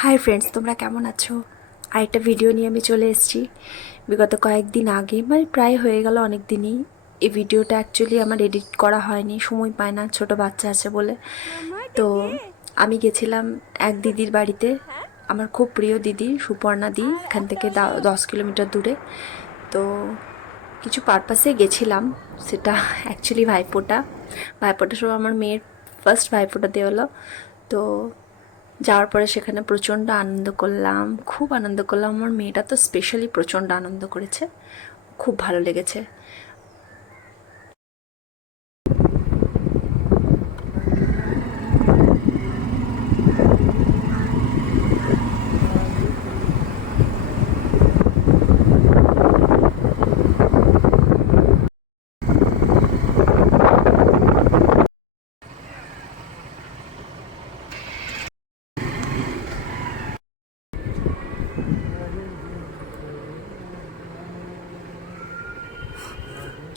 Hi friends, তোমরা কেমন আছো? আরেকটা ভিডিও নিয়ে আমি চলে এসেছি। বিগত কয়েকদিন আগে, মানে প্রায় হয়ে গেল অনেক দিনই। এই ভিডিওটা অ্যাকচুয়ালি আমার এডিট করা হয়নি, সময় পায় না, ছোট বাচ্চা আছে বলে। তো আমি গেছিলাম এক দিদির বাড়িতে, আমার খুব প্রিয় দিদি সুপর্ণা দি, এখান থেকে 10 কিলোমিটার দূরে। তো কিছু পারপাসে গেছিলাম, সেটা অ্যাকচুয়ালি ভাইফোঁটার সময় আমার মেয়ের ফার্স্ট ভাইফোঁটা দেওয়া হলো। তো যাওয়ার পরে সেখানে প্রচণ্ড আনন্দ করলাম, খুব আনন্দ করলাম। আমার মেয়েটা তো স্পেশালি প্রচণ্ড আনন্দ করেছে, খুব ভালো লেগেছে।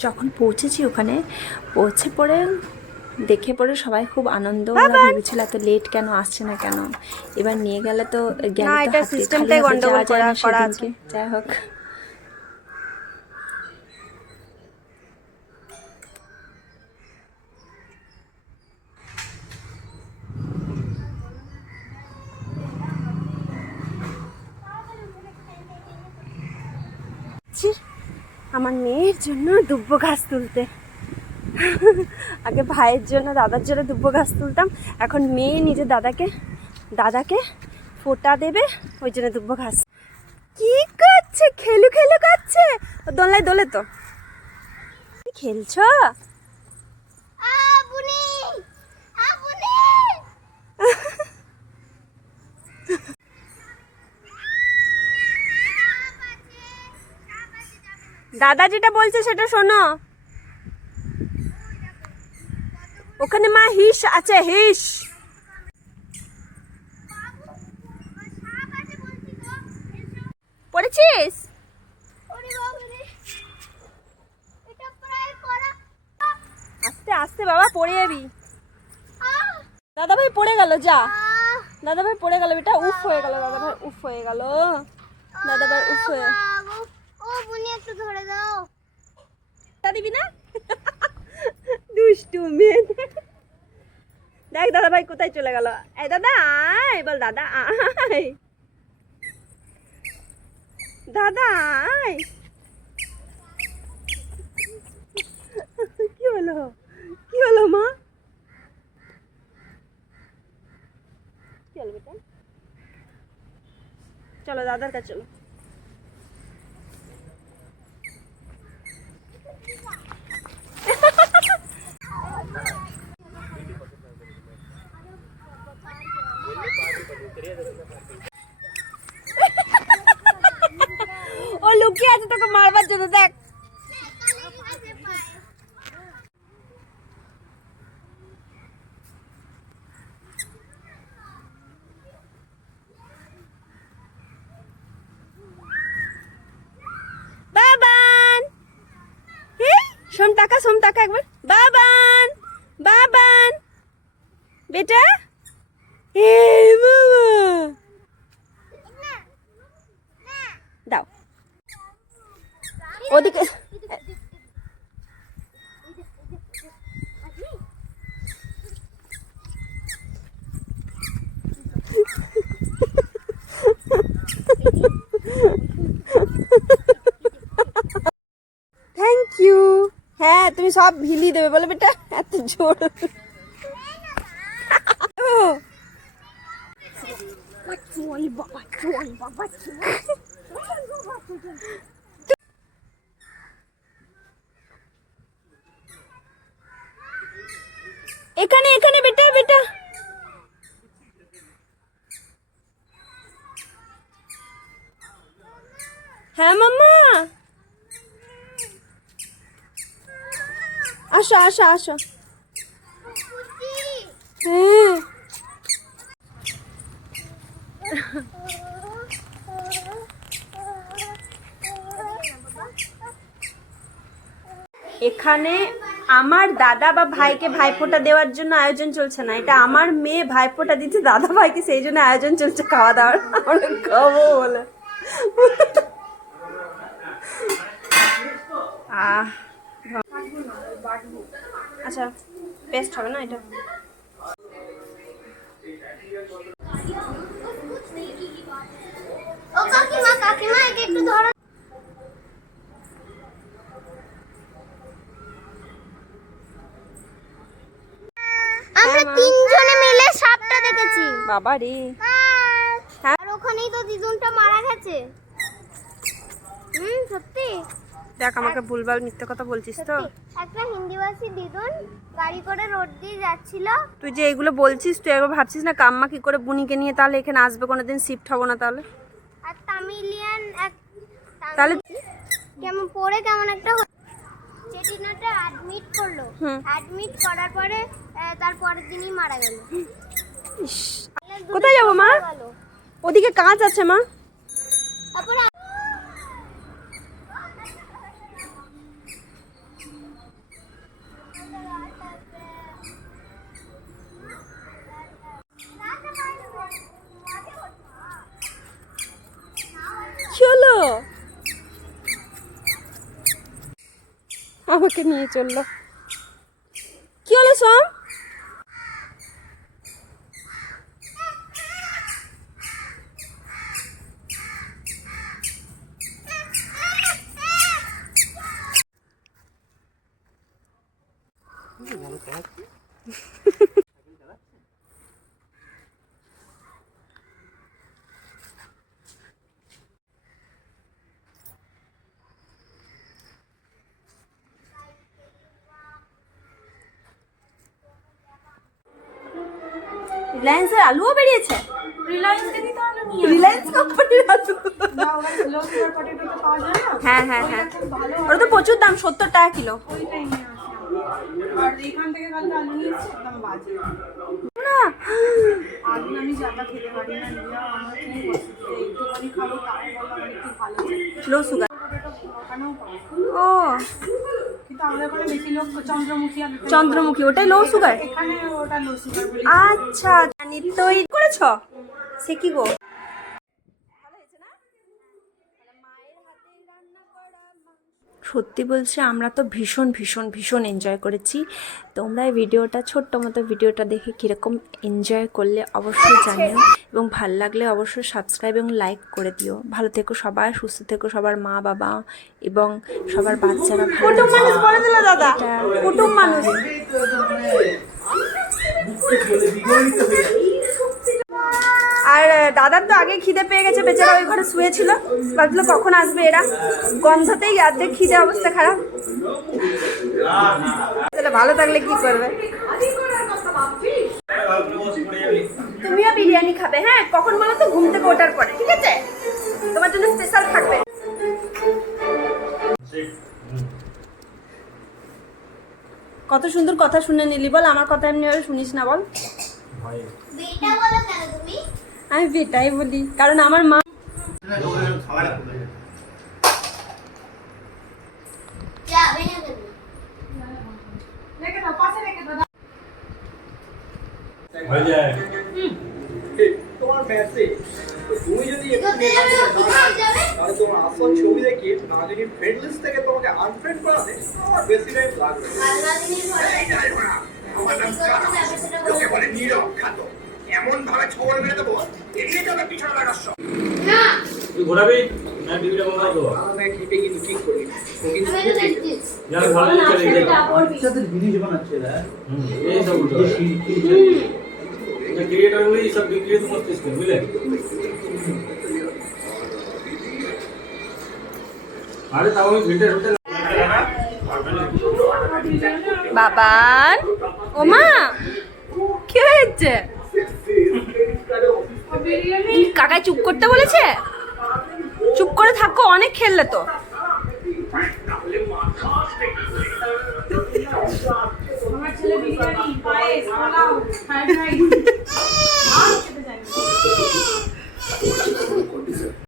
যখন পৌঁছেছি ওখানে, পৌঁছে পড়ে দেখে পড়ে সবাই খুব আনন্দ। ওরা ভেবেছিল এত লেট কেন, আসছে না কেন। এবার নিয়ে গেলে তো সিস্টেমটাই গন্ডগোল করা আছে। যাই হোক, আমার মেয়ের জন্য দুব্বো ঘাস তুলতে। আগে ভাইয়ের জন্য, দাদার জন্য দুব্বো ঘাস তুলতাম, এখন মেয়ে নিজের দাদাকে ফোঁটা দেবে, ওই জন্য দুব্বো ঘাস। কি করছে? খেলু করছে। দোলনায় দোলে তো খেলছো? দাদা যেটা বলছে সেটা শোনো। ওখানে মা হিস আছে, হিস। পড়েছিস? আস্তে আস্তে বাবা, পড়ে যাবি। দাদা ভাই পড়ে গেল, যা। দাদা ভাই পড়ে গেল বেটা, উফ হয়ে গেল। দাদা ভাই উফ হয়ে গেল। দাদা ভাই উফ হয়ে একটু ধরে দাও। দিবি না? দুষ্টু মেয়ে। দেখ দাদা ভাই কোথায় চলে গেল। এই দাদা আয়, বল দাদা আয়, দাদা আয়। কি হলো মা? কি হলো বেটা? চলো দাদার কাছে চলো। ও লুকিয়ে আছে তোকে মারবার জন্য, দেখ। বাবান, সোম টাকা একবার। বাবান, বাবান বেটা, বাবা দাও ওদিকে। Thank you. হ্যাঁ, তুমি সব ভিলি দেবে বলে বেটা, এত জোর। এখানে এখানে বেটা বেটা। হ্যাঁ মাম্মা, আসো আসো আসো। হ্যাঁ, এখানে আমার দাদা বা ভাইকে ভাইফোঁটা দেওয়ার জন্য আয়োজন চলছে না, এটা আমার মেয়ে ভাইফোঁটা দিচ্ছে দাদা ভাইকে, সেই জন্য আয়োজন চলছে খাওয়া দাওয়ার। আমরা খাবো বলে। আচ্ছা বেস্ট হবে না এটা? ও কাকিমা কাকিমা একে একটু ধরো। আমরা তিনজনে মিলে সাপটা দেখেছি। বাবা রে, আর ওখানেই তো দিদুনটা মারা গেছে। সত্যি। দেখ আমাকে ভুলভাল মিথ্যে কথা বলছিস তো। একটা হিন্দিভাষী দিদুন গাড়ি করে রোড দিয়ে যাচ্ছিল। তুই যে এগুলো বলছিস, তুই একবার ভাবছিস না কাম্মা কি করে বুনিকে নিয়ে তাহলে এখানে আসবে, কোনোদিন শিফট হবো না তাহলে? আর তামিলিয়ান এক তাহলে কেমন পড়ে কেমন একটা চেটিনাটা অ্যাডমিট করলো। অ্যাডমিট করার পরে তার পরের দিনই মারা গেল। কোথায় যাবো মা? ওদিকে কাজ আছে মা। তারপরে চলো, আমাকে নিয়ে চললো। কি হলো সোম? রিলায়েন্সের আলুও বেরিয়েছে। রিলায়েন্স কোম্পানির আলু। হ্যাঁ হ্যাঁ হ্যাঁ, ওটা তো প্রচুর দাম, 70 টাকা কিলো। লো সুগার। ও চন্দ্রমুখী, ওটাই লো সুগার। আচ্ছা জানি। তৈরি করেছ সে কি গো? সত্যি বলছি আমরা তো ভীষণ ভীষণ ভীষণ এনজয় করেছি। তোমরা এই ভিডিওটা, ছোট্ট মতো ভিডিওটা দেখে কীরকম এনজয় করলে অবশ্যই জানিও, এবং ভাল লাগলে অবশ্যই সাবস্ক্রাইব এবং লাইক করে দিও। ভালো থেকো সবাই, সুস্থ থেকো সবার মা বাবা এবং সবার বাচ্চারা। কুটুম মানুষ বলে দিল দাদা, কুটুম মানুষ। আর দাদার তো আগে খিদে পেয়ে গেছে, বেচারা ওই ঘরে শুয়েছিল, ভাবছিল কখন আসবে এরা। গন্ধতেই অর্ধেক খিদে, অবস্থা খারাপ। ভালো থাকলে কি করবে? তুমিও বিরিয়ানি খাবে? হ্যাঁ কখন বলো তো? ঘুম থেকে ওঠার পরে, ঠিক আছে? তোমার জন্য স্পেশাল থাকবে। কত সুন্দর কথা শুনে নিলি বল, আমার কথা এমনি ভাবে শুনিস না বল। বেটা বলো কেন তুমি? আমি বেটাই বলি কারণ আমার মা। যা ভেঙে দেবে। তোমার মেসেজ তুমি যদি তাহলে তোমার আসল ছবি দেখি না, যদি ফ্রেন্ড লিস্ট থেকে তোমাকে আনফ্রেন্ড করাতে আমার বেশি টাইম লাগবে। লোকে বলে নীরব খাত, এমন ভাবে ছবল মেরে দেবো এড়িয়ে যাবে পিছনে লাগাচ্ছ। তুই ঘোরাবি না টিভিটা বন্ধ করে দেবো? আমি ক্লিপে কিন্তু ঠিক করি ও কিন্তু যারা ভালো লেগে চলে যাবে। বাচ্চাদের জিনিস বানাচ্ছে না এই সব উল্টো ক্রিয়েটরগুলো এই সব বিক্রি তো করতেছ বুঝলে? আরে তাও ওই ভিডিও হতে বাবান। ও মা কি হয়েছে? কাকাই চুপ করতে বলেছে? চুপ করে থাকো, অনেক খেললে তো। আমার ছেলে বিরিয়ানি, পায়েস, পোলাও, ফ্রাইড রাইস আর খেতে চাই না।